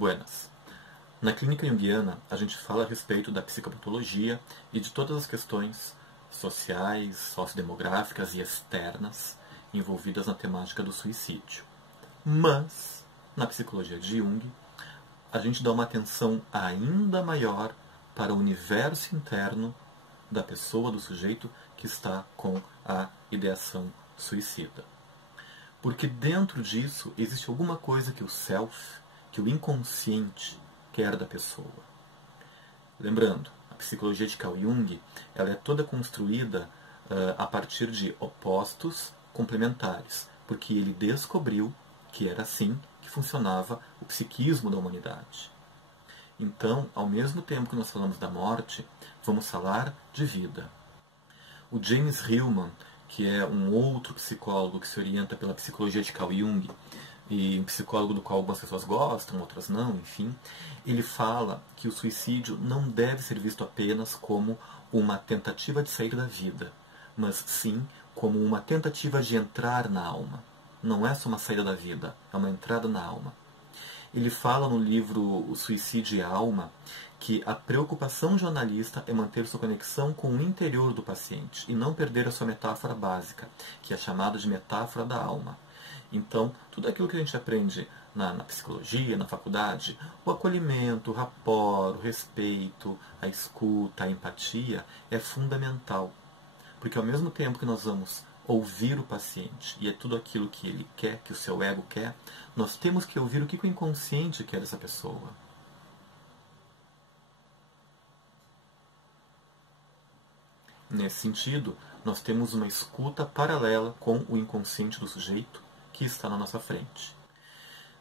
Buenas. Na clínica junguiana, a gente fala a respeito da psicopatologia e de todas as questões sociais, sociodemográficas e externas envolvidas na temática do suicídio. Mas, na psicologia de Jung, a gente dá uma atenção ainda maior para o universo interno da pessoa, do sujeito que está com a ideação suicida. Porque dentro disso existe alguma coisa que o self, que o inconsciente quer da pessoa. Lembrando, a psicologia de Carl Jung ela é toda construída a partir de opostos complementares, porque ele descobriu que era assim que funcionava o psiquismo da humanidade. Então, ao mesmo tempo que nós falamos da morte, vamos falar de vida. O James Hillman, que é um outro psicólogo que se orienta pela psicologia de Carl Jung, e um psicólogo do qual algumas pessoas gostam, outras não, enfim, ele fala que o suicídio não deve ser visto apenas como uma tentativa de sair da vida, mas sim como uma tentativa de entrar na alma. Não é só uma saída da vida, é uma entrada na alma. Ele fala no livro O Suicídio e a Alma que a preocupação de um analista é manter sua conexão com o interior do paciente e não perder a sua metáfora básica, que é chamada de metáfora da alma. Então, tudo aquilo que a gente aprende na psicologia, na faculdade, o acolhimento, o rapport, o respeito, a escuta, a empatia, é fundamental. Porque ao mesmo tempo que nós vamos ouvir o paciente, e é tudo aquilo que ele quer, que o seu ego quer, nós temos que ouvir o que o inconsciente quer dessa pessoa. Nesse sentido, nós temos uma escuta paralela com o inconsciente do sujeito que está na nossa frente.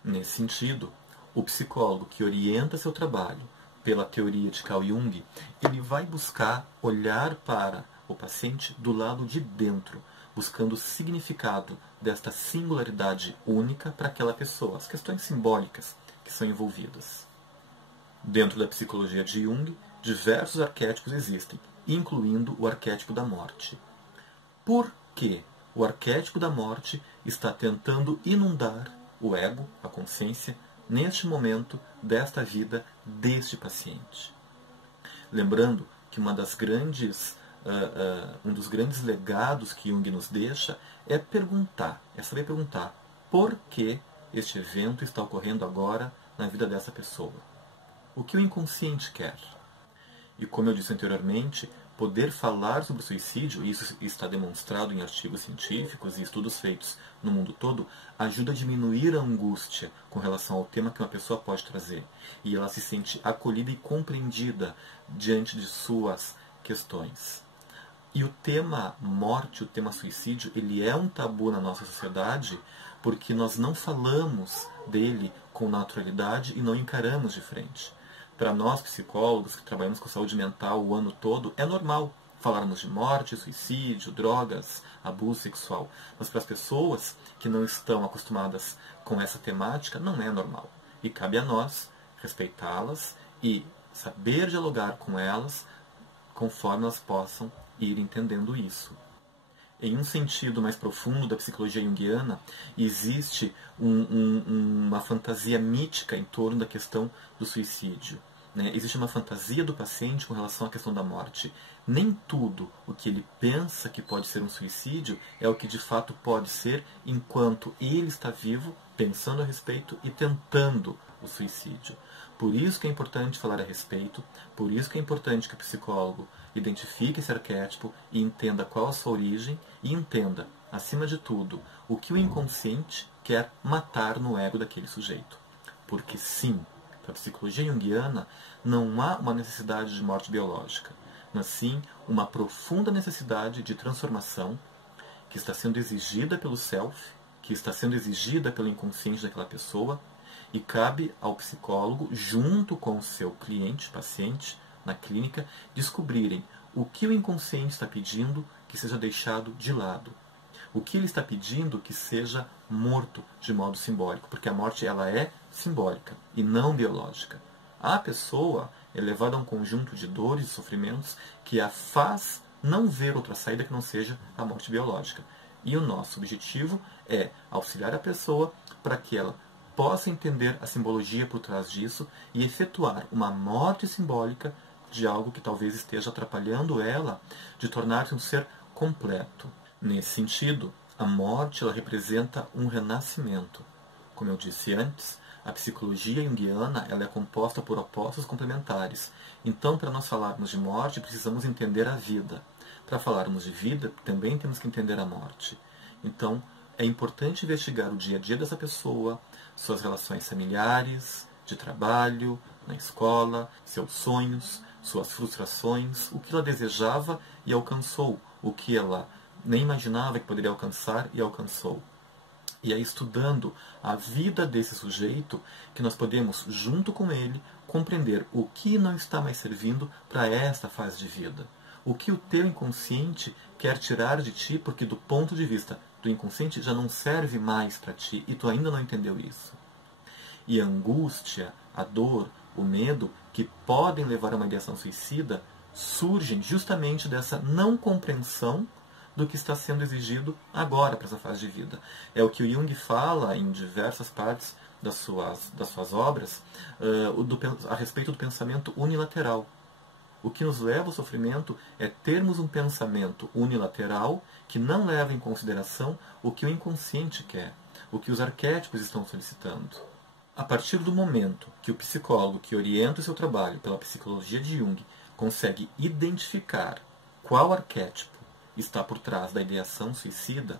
Nesse sentido, o psicólogo que orienta seu trabalho pela teoria de Carl Jung, ele vai buscar olhar para o paciente do lado de dentro, buscando o significado desta singularidade única para aquela pessoa, as questões simbólicas que são envolvidas. Dentro da psicologia de Jung, diversos arquétipos existem, incluindo o arquétipo da morte. Por que o arquétipo da morte está tentando inundar o ego, a consciência, neste momento desta vida deste paciente? Lembrando que um dos grandes legados que Jung nos deixa é saber perguntar por que este evento está ocorrendo agora na vida dessa pessoa. O que o inconsciente quer? E como eu disse anteriormente, poder falar sobre o suicídio, e isso está demonstrado em artigos científicos e estudos feitos no mundo todo, ajuda a diminuir a angústia com relação ao tema que uma pessoa pode trazer. E ela se sente acolhida e compreendida diante de suas questões. E o tema morte, o tema suicídio, ele é um tabu na nossa sociedade porque nós não falamos dele com naturalidade e não encaramos de frente. Para nós, psicólogos, que trabalhamos com saúde mental o ano todo, é normal falarmos de morte, suicídio, drogas, abuso sexual. Mas para as pessoas que não estão acostumadas com essa temática, não é normal. E cabe a nós respeitá-las e saber dialogar com elas conforme elas possam ir entendendo isso. Em um sentido mais profundo da psicologia junguiana, existe uma fantasia mítica em torno da questão do suicídio. Existe uma fantasia do paciente com relação à questão da morte. Nem tudo o que ele pensa que pode ser um suicídio é o que de fato pode ser enquanto ele está vivo, pensando a respeito e tentando o suicídio. Por isso que é importante falar a respeito, por isso que é importante que o psicólogo identifique esse arquétipo e entenda qual a sua origem e entenda, acima de tudo, o que o inconsciente quer matar no ego daquele sujeito. Porque sim, para a psicologia junguiana, não há uma necessidade de morte biológica, mas sim uma profunda necessidade de transformação que está sendo exigida pelo self, que está sendo exigida pelo inconsciente daquela pessoa, e cabe ao psicólogo, junto com o seu cliente, paciente, na clínica, descobrirem o que o inconsciente está pedindo que seja deixado de lado. O que ele está pedindo que seja morto de modo simbólico, porque a morte ela é simbólica e não biológica. A pessoa é levada a um conjunto de dores e sofrimentos que a faz não ver outra saída que não seja a morte biológica. E o nosso objetivo é auxiliar a pessoa para que ela possa entender a simbologia por trás disso e efetuar uma morte simbólica de algo que talvez esteja atrapalhando ela de tornar-se um ser completo. Nesse sentido, a morte ela representa um renascimento. Como eu disse antes, a psicologia junguiana ela é composta por opostos complementares. Então, para nós falarmos de morte, precisamos entender a vida. Para falarmos de vida, também temos que entender a morte. Então, é importante investigar o dia a dia dessa pessoa, suas relações familiares, de trabalho, na escola, seus sonhos, suas frustrações, o que ela desejava e alcançou, o que ela nem imaginava que poderia alcançar e alcançou. E é estudando a vida desse sujeito que nós podemos, junto com ele, compreender o que não está mais servindo para esta fase de vida. O que o teu inconsciente quer tirar de ti, porque do ponto de vista do inconsciente já não serve mais para ti e tu ainda não entendeu isso. E a angústia, a dor, o medo, que podem levar a uma ideação suicida, surgem justamente dessa não compreensão do que está sendo exigido agora para essa fase de vida. É o que o Jung fala em diversas partes das suas obras a respeito do pensamento unilateral. O que nos leva ao sofrimento é termos um pensamento unilateral que não leva em consideração o que o inconsciente quer, o que os arquétipos estão solicitando. A partir do momento que o psicólogo que orienta o seu trabalho pela psicologia de Jung consegue identificar qual arquétipo está por trás da ideação suicida,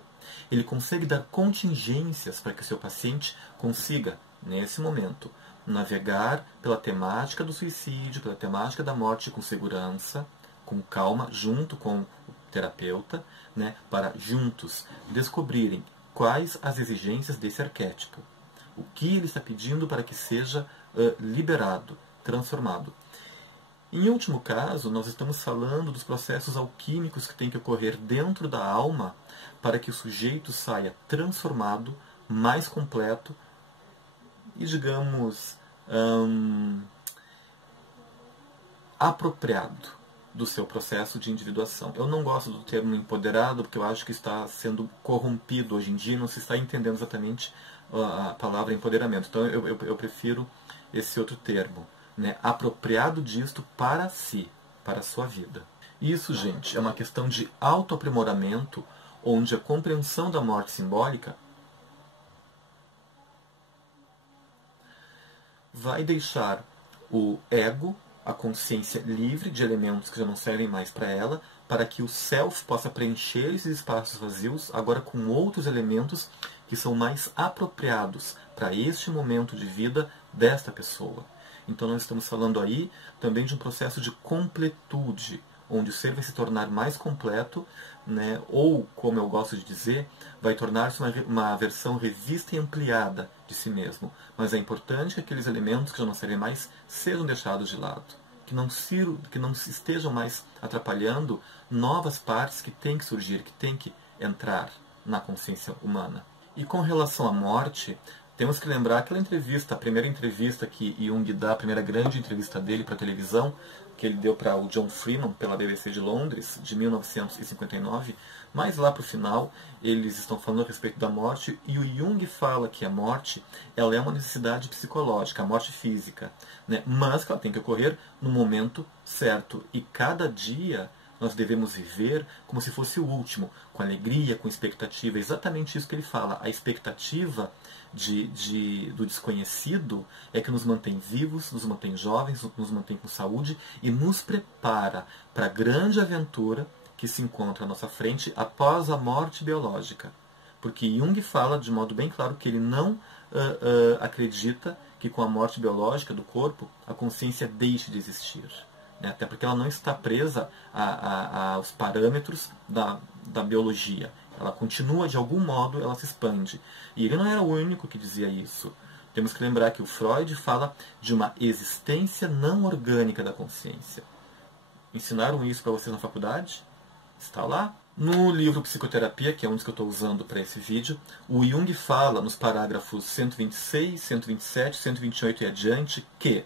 ele consegue dar contingências para que o seu paciente consiga, nesse momento, navegar pela temática do suicídio, pela temática da morte com segurança, com calma, junto com o terapeuta, né, para juntos descobrirem quais as exigências desse arquétipo. O que ele está pedindo para que seja liberado, transformado. Em último caso, nós estamos falando dos processos alquímicos que têm que ocorrer dentro da alma para que o sujeito saia transformado, mais completo e, digamos, apropriado do seu processo de individuação. Eu não gosto do termo empoderado, porque eu acho que está sendo corrompido hoje em dia, não se está entendendo exatamente a palavra empoderamento. Então eu prefiro esse outro termo, né? Apropriado disto para si, para a sua vida. Isso, gente, é uma questão de autoaprimoramento, onde a compreensão da morte simbólica vai deixar o ego, a consciência livre de elementos que já não servem mais para ela, para que o self possa preencher esses espaços vazios, agora com outros elementos que são mais apropriados para este momento de vida desta pessoa. Então nós estamos falando aí também de um processo de completude, onde o ser vai se tornar mais completo, né? Ou, como eu gosto de dizer, vai tornar-se uma versão revista e ampliada de si mesmo. Mas é importante que aqueles elementos que já não servem mais sejam deixados de lado, que não estejam mais atrapalhando novas partes que têm que surgir, que têm que entrar na consciência humana. E com relação à morte, temos que lembrar aquela entrevista, a primeira entrevista que Jung dá, a primeira grande entrevista dele para a televisão, que ele deu para o John Freeman, pela BBC de Londres, de 1959. Mas lá para o final, eles estão falando a respeito da morte, e o Jung fala que a morte ela é uma necessidade psicológica, a morte física, né? Mas que ela tem que ocorrer no momento certo. E cada dia nós devemos viver como se fosse o último, com alegria, com expectativa. É exatamente isso que ele fala. A expectativa do desconhecido é que nos mantém vivos, nos mantém jovens, nos mantém com saúde e nos prepara para a grande aventura que se encontra à nossa frente após a morte biológica. Porque Jung fala de modo bem claro que ele não acredita que com a morte biológica do corpo a consciência deixe de existir. Até porque ela não está presa aos parâmetros da biologia. Ela continua, de algum modo, ela se expande. E ele não era o único que dizia isso. Temos que lembrar que o Freud fala de uma existência não orgânica da consciência. Ensinaram isso para vocês na faculdade? Está lá. No livro Psicoterapia, que é um dos que eu estou usando para esse vídeo, o Jung fala nos parágrafos 126, 127, 128 e adiante que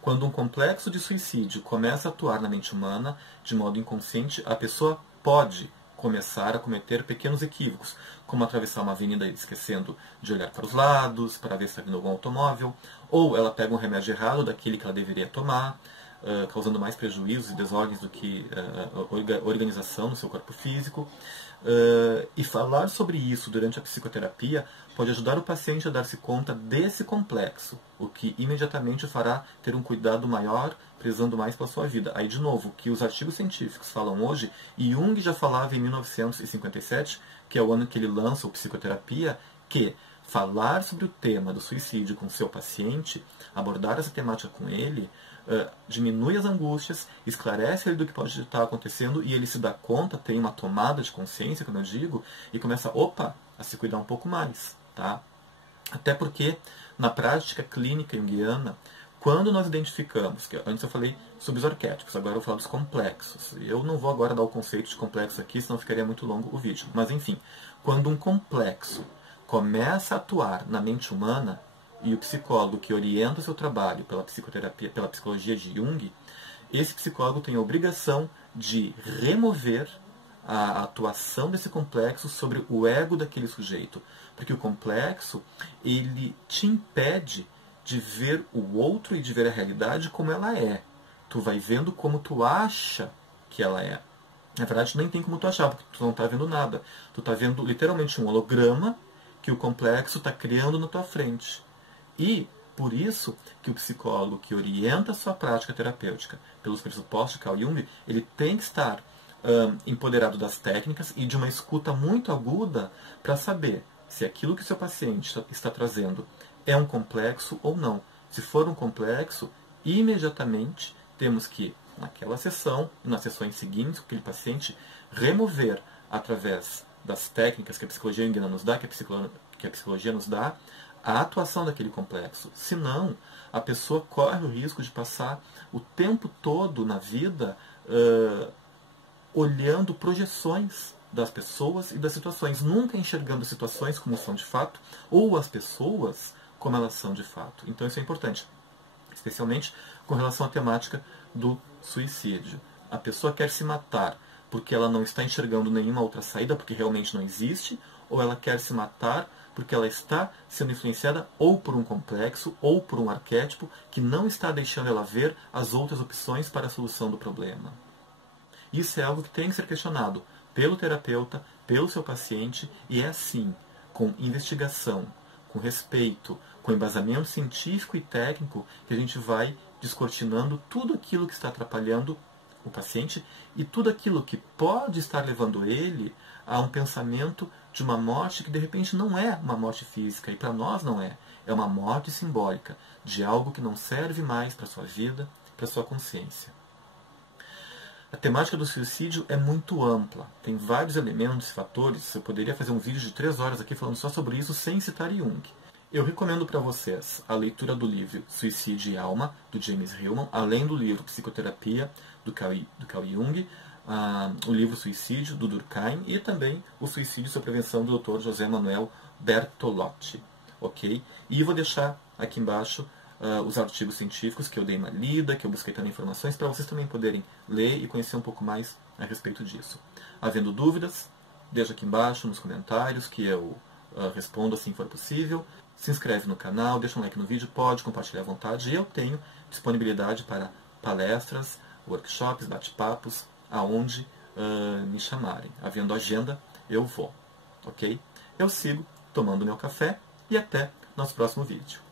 quando um complexo de suicídio começa a atuar na mente humana de modo inconsciente, a pessoa pode começar a cometer pequenos equívocos, como atravessar uma avenida esquecendo de olhar para os lados, para ver se está vindo algum automóvel, ou ela pega um remédio errado daquele que ela deveria tomar, causando mais prejuízos e desordens do que organização no seu corpo físico. E falar sobre isso durante a psicoterapia pode ajudar o paciente a dar-se conta desse complexo, o que imediatamente o fará ter um cuidado maior, prezando mais pela sua vida. Aí, de novo, que os artigos científicos falam hoje, e Jung já falava em 1957, que é o ano que ele lança o Psicoterapia, que falar sobre o tema do suicídio com seu paciente, abordar essa temática com ele, diminui as angústias, esclarece ele do que pode estar acontecendo e ele se dá conta, tem uma tomada de consciência, como eu digo, e começa, a se cuidar um pouco mais. Tá? Até porque, na prática clínica junguiana, quando nós identificamos, que antes eu falei sobre os arquétipos, agora eu vou falar dos complexos. Eu não vou agora dar o conceito de complexo aqui, senão ficaria muito longo o vídeo. Mas enfim, quando um complexo começa a atuar na mente humana, e o psicólogo que orienta o seu trabalho pela psicoterapia, pela psicologia de Jung, esse psicólogo tem a obrigação de remover a atuação desse complexo sobre o ego daquele sujeito. Porque o complexo, ele te impede de ver o outro e de ver a realidade como ela é. Tu vai vendo como tu acha que ela é. Na verdade, nem tem como tu achar, porque tu não está vendo nada. Tu está vendo literalmente um holograma que o complexo está criando na tua frente. E, por isso, que o psicólogo que orienta a sua prática terapêutica pelos pressupostos de Carl Jung, ele tem que estar empoderado das técnicas e de uma escuta muito aguda para saber se aquilo que o seu paciente está trazendo é um complexo ou não. Se for um complexo, imediatamente temos que, naquela sessão e nas sessões seguintes, com aquele paciente, remover através das técnicas que a psicologia junguiana nos dá, que a psicologia nos dá, a atuação daquele complexo. Senão, a pessoa corre o risco de passar o tempo todo na vida olhando projeções das pessoas e das situações, nunca enxergando as situações como são de fato, ou as pessoas como elas são de fato. Então isso é importante, especialmente com relação à temática do suicídio. A pessoa quer se matar porque ela não está enxergando nenhuma outra saída, porque realmente não existe, ou ela quer se matar porque ela está sendo influenciada ou por um complexo ou por um arquétipo que não está deixando ela ver as outras opções para a solução do problema. Isso é algo que tem que ser questionado pelo terapeuta, pelo seu paciente, e é assim, com investigação, com respeito, com embasamento científico e técnico, que a gente vai descortinando tudo aquilo que está atrapalhando o paciente e tudo aquilo que pode estar levando ele a um pensamento de uma morte que de repente não é uma morte física, e para nós não é. É uma morte simbólica de algo que não serve mais para a sua vida, para a sua consciência. A temática do suicídio é muito ampla, tem vários elementos e fatores. Eu poderia fazer um vídeo de 3 horas aqui falando só sobre isso sem citar Jung. Eu recomendo para vocês a leitura do livro Suicídio e Alma, do James Hillman, além do livro Psicoterapia, do Carl Jung, o livro Suicídio, do Durkheim, e também o Suicídio sob Prevenção, do Dr. José Manuel Bertolotti. Ok? E vou deixar aqui embaixo os artigos científicos que eu dei uma lida, que eu busquei também informações, para vocês também poderem ler e conhecer um pouco mais a respeito disso. Havendo dúvidas, deixa aqui embaixo nos comentários que eu respondo assim for possível. Se inscreve no canal, deixa um like no vídeo, pode compartilhar à vontade. E eu tenho disponibilidade para palestras, workshops, bate-papos, aonde me chamarem. Havendo agenda, eu vou. Ok? Eu sigo tomando meu café e até nosso próximo vídeo.